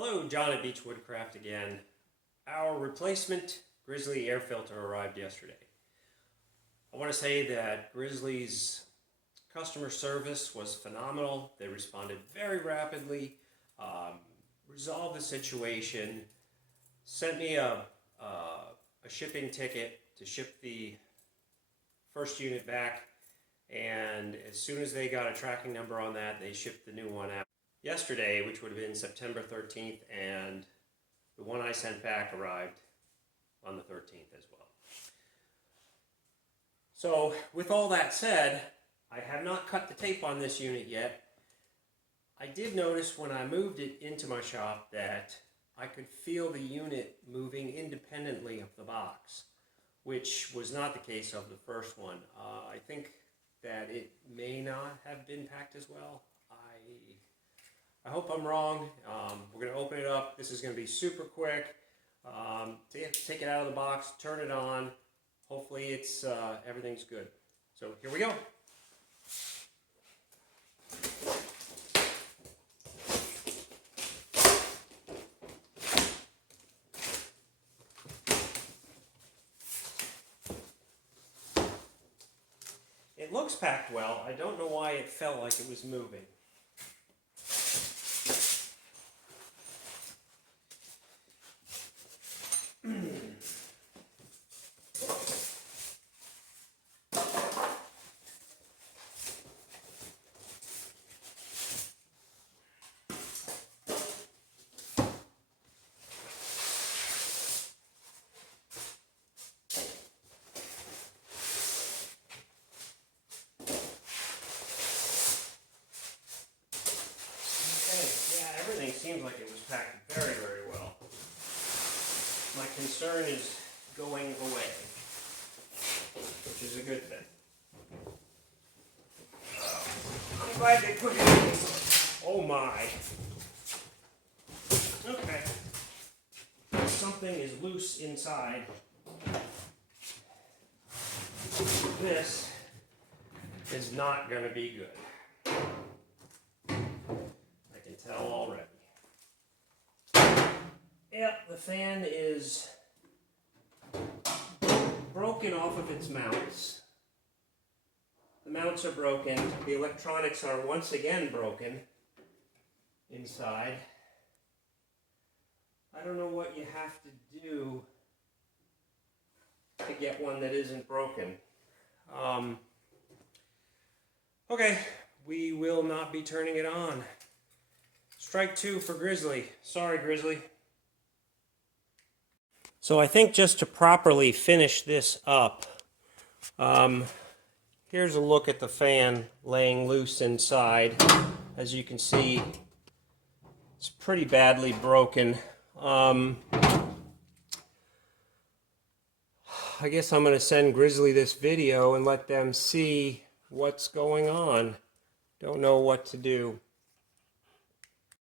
Hello, John at Beach Woodcraft again. Our replacement Grizzly air filter arrived yesterday. I want to say that Grizzly's customer service was phenomenal. They responded very rapidly, resolved the situation, sent me a shipping ticket to ship the first unit back, and as soon as they got a tracking number on that, they shipped the new one out yesterday, which would have been September 13th, and the one I sent back arrived on the 13th as well. So with all that said, I have not cut the tape on this unit yet. I did notice when I moved it into my shop that I could feel the unit moving independently of the box, which was not the case of the first one. I think that it may not have been packed as well. I hope I'm wrong. We're going to open it up. This is going to be super quick. Take it out of the box, turn it on. Hopefully it's everything's good. So here we go. It looks packed well. I don't know why it felt like it was moving. Everything seems like it was packed very, very well. My concern is going away, which is a good thing. I'm glad they put it in. Oh my. Okay. Something is loose inside. This is not going to be good. Tell already. Yep, the fan is broken off of its mounts. The mounts are broken. The electronics are once again broken inside. I don't know what you have to do to get one that isn't broken. Okay, we will not be turning it on. Strike two for Grizzly. Sorry, Grizzly. So I think just to properly finish this up, here's a look at the fan laying loose inside. As you can see, it's pretty badly broken. I guess I'm going to send Grizzly this video and let them see what's going on. Don't know what to do.